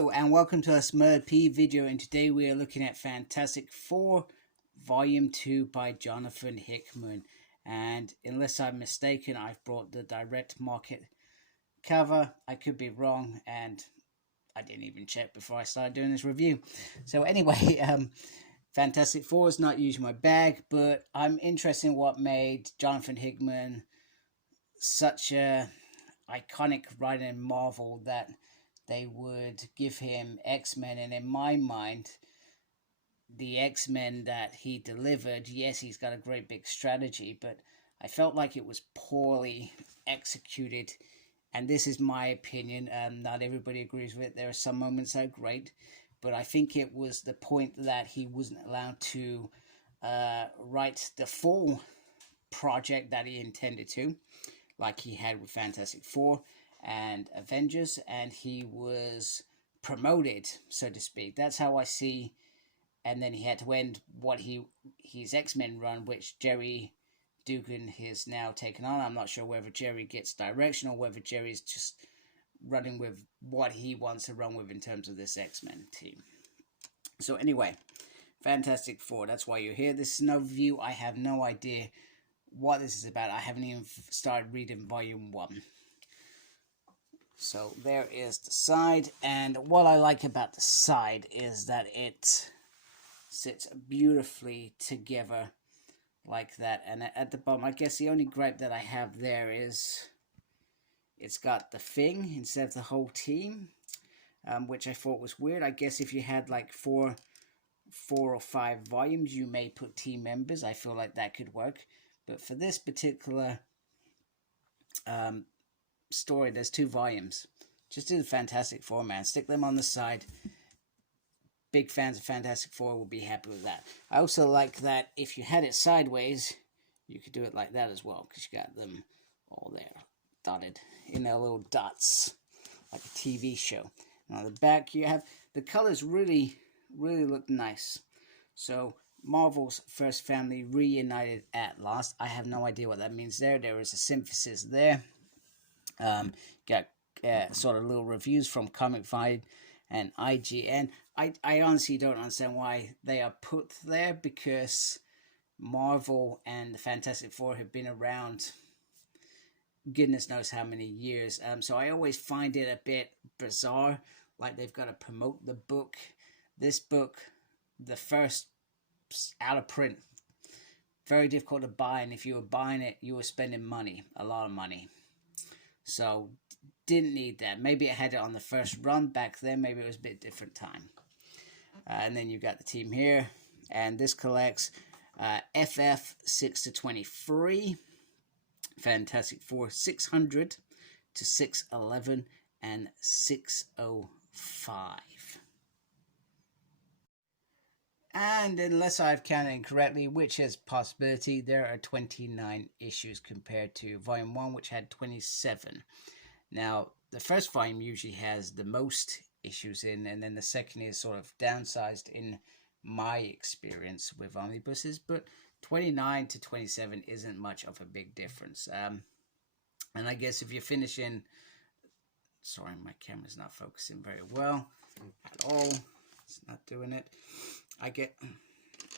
Hello and welcome to a Smurd P video, and today we are looking at Fantastic Four Volume 2 by Jonathan Hickman. And unless I'm mistaken, I've brought the direct market cover. I could be wrong, and I didn't even check before I started doing this review. So anyway, Fantastic Four is not usually my bag, but I'm interested in what made Jonathan Hickman such a iconic writer in Marvel that they would give him X-Men. And in my mind, the X-Men that he delivered, yes, he's got a great big strategy, but I felt like it was poorly executed. And this is my opinion. Not everybody agrees with it. There are some moments that are great, but I think it was the point that he wasn't allowed to write the full project that he intended to, like he had with Fantastic Four and Avengers, and he was promoted, so to speak. That's how I see. And then he had to end what his X-Men run, which Jerry Dugan has now taken on. I'm not sure whether Jerry gets direction or whether Jerry's just running with what he wants to run with in terms of this X-Men team. So anyway, Fantastic Four, that's why you're here. This is an overview. I have no idea what this is about. I haven't even started reading Volume 1. So there is the side, and what I like about the side is that it sits beautifully together like that. And at the bottom, I guess the only gripe that I have there is it's got the Thing instead of the whole team, which I thought was weird. I guess if you had like four or five volumes, you may put team members. I feel like that could work. But for this particular story, there's 2 volumes. Just do the Fantastic Four, man. Stick them on the side. Big fans of Fantastic Four will be happy with that. I also like that if you had it sideways, you could do it like that as well, because you got them all there, dotted in their little dots, like a TV show. And on the back, you have the colors really look nice. So Marvel's first family reunited at last. I have no idea what that means there. There is a synthesis there. Got sort of little reviews from Comic Vine and IGN. I honestly don't understand why they are put there, because Marvel and the Fantastic Four have been around goodness knows how many years. So I always find it a bit bizarre, like they've got to promote the book. This book, the first out of print, very difficult to buy, and if you were buying it, you were spending money, a lot of money. So didn't need that. Maybe it had it on the first run back then. Maybe it was a bit different time. And then you got the team here, and this collects FF 6 to 23, Fantastic Four 600 to 611, and 605. And unless I've counted incorrectly, which is a possibility, there are 29 issues compared to Volume 1, which had 27. Now, the first volume usually has the most issues in, and then the second is sort of downsized in my experience with omnibuses, but 29 to 27 isn't much of a big difference. And I guess if you're finishing... Sorry, my camera's not focusing very well at all. It's not doing it.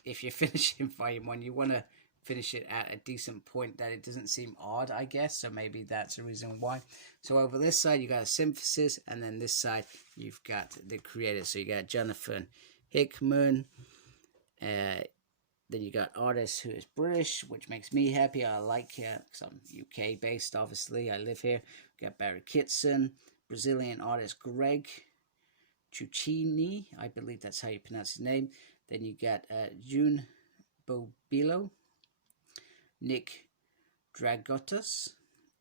If you're finishing Volume 1, you want to finish it at a decent point that it doesn't seem odd, I guess. So maybe that's the reason why. So over this side, you got a synthesis, and then this side, you've got the creator. So you got Jonathan Hickman. Then you got artist who is British, which makes me happy. I like because I'm UK based, obviously. I live here. We got Barry Kitson, Brazilian artist Greg Chuchini, I believe that's how you pronounce his name. Then you got June Bobilo, Nick Dragotas,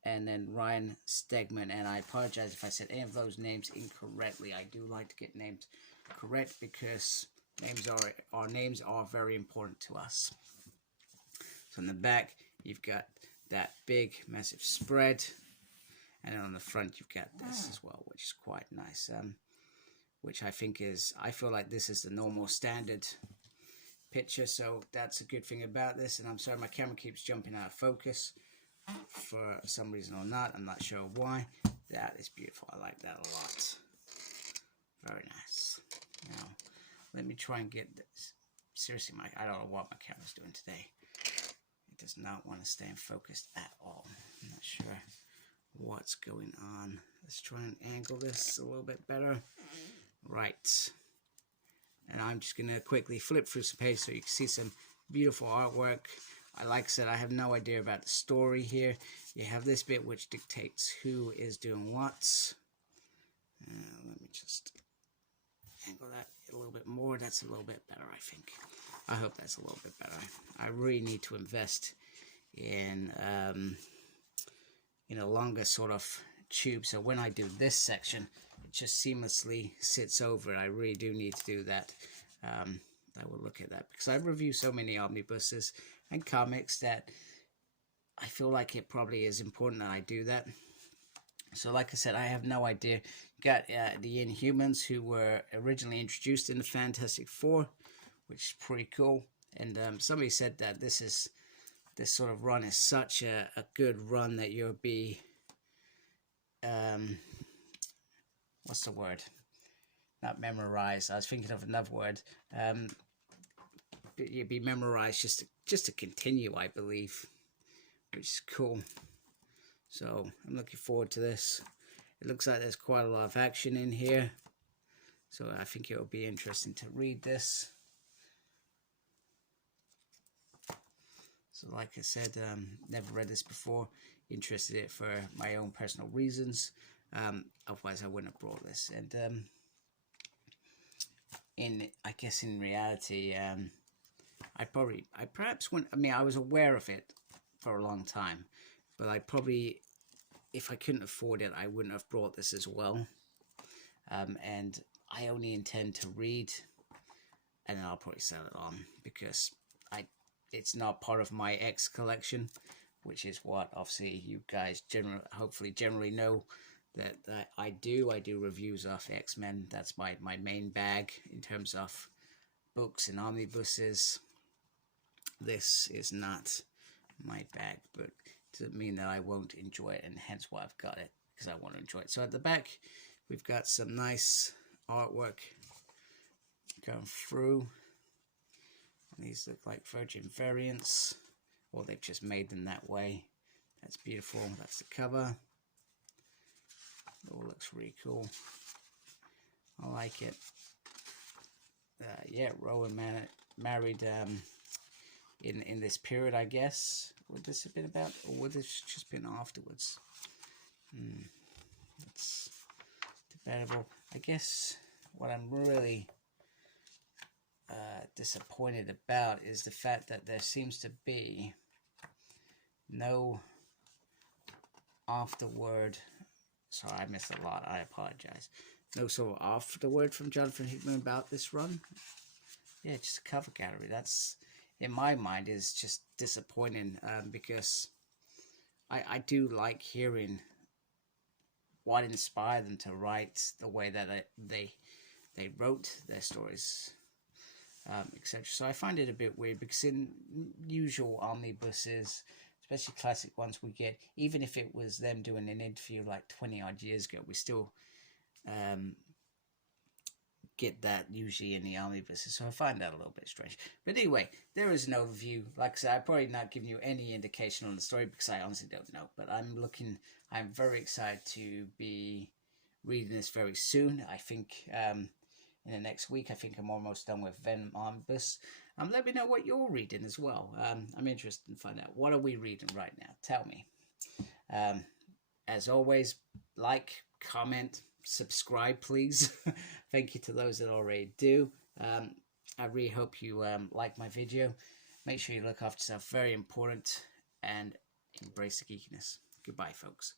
and then Ryan Stegman. And I apologize if I said any of those names incorrectly. I do like to get names correct, because our names are very important to us. So in the back, you've got that big, massive spread. And then on the front, you've got this as well, which is quite nice. Which I feel like this is the normal standard picture, so that's a good thing about this. And I'm sorry, my camera keeps jumping out of focus for some reason or not. I'm not sure why. That is beautiful. I like that a lot. Very nice. Now, let me try and get this. Seriously, I don't know what my camera's doing today. It does not want to stay in focus at all. I'm not sure what's going on. Let's try and angle this a little bit better. Right. And I'm just going to quickly flip through some pages so you can see some beautiful artwork. Like I said, I have no idea about the story here. You have this bit which dictates who is doing what. Let me just angle that a little bit more. That's a little bit better, I think. I hope that's a little bit better. I really need to invest in a longer sort of tube, so when I do this section, it just seamlessly sits over it. I really do need to do that. I will look at that because I review so many omnibuses and comics that I feel like it probably is important that I do that. So like I said, I have no idea. You got the Inhumans, who were originally introduced in the Fantastic Four, which is pretty cool. And somebody said that this sort of run is such a good run that you'll be what's the word? Not memorized. I was thinking of another word. You'd be memorized just to continue, I believe, which is cool. So I'm looking forward to this. It looks like there's quite a lot of action in here, so I think it will be interesting to read this. So like I said, never read this before. Interested in it for my own personal reasons. Otherwise I wouldn't have brought this. And I guess in reality, I perhaps wouldn't. I mean, I was aware of it for a long time, but I probably, if I couldn't afford it, I wouldn't have brought this as well. And I only intend to read, and then I'll probably sell it on because it's not part of my X collection, which is what obviously you guys hopefully generally know that I do. I do reviews of X-Men. That's my main bag in terms of books and omnibuses. This is not my bag, but it doesn't mean that I won't enjoy it, and hence why I've got it, because I want to enjoy it. So at the back, we've got some nice artwork going through. And these look like Virgin variants, or they've just made them that way. That's beautiful. That's the cover. It all looks really cool. I like it. Yeah, Rowan married in this period, I guess. Would this have been about, or would this just been afterwards? It's debatable. I guess what I'm really disappointed about is the fact that there seems to be no afterword. Sorry, I missed a lot. I apologize. No sort of afterword from Jonathan Hickman about this run. Yeah, just a cover gallery. That's, in my mind, is just disappointing because I do like hearing what inspired them to write the way that they wrote their stories, etc. So I find it a bit weird because in usual omnibuses, especially classic ones, we get, even if it was them doing an interview like 20 odd years ago, we still get that usually in the omnibuses. So I find that a little bit strange. But anyway, there is an overview. Like I said, I'm probably not giving you any indication on the story because I honestly don't know. But I'm very excited to be reading this very soon. I think in the next week, I think I'm almost done with Venom Omnibus. Let me know what you're reading as well. I'm interested in finding out, what are we reading right now? Tell me. As always, like, comment, subscribe, please. Thank you to those that already do. I really hope you like my video. Make sure you look after yourself. Very important. And embrace the geekiness. Goodbye, folks.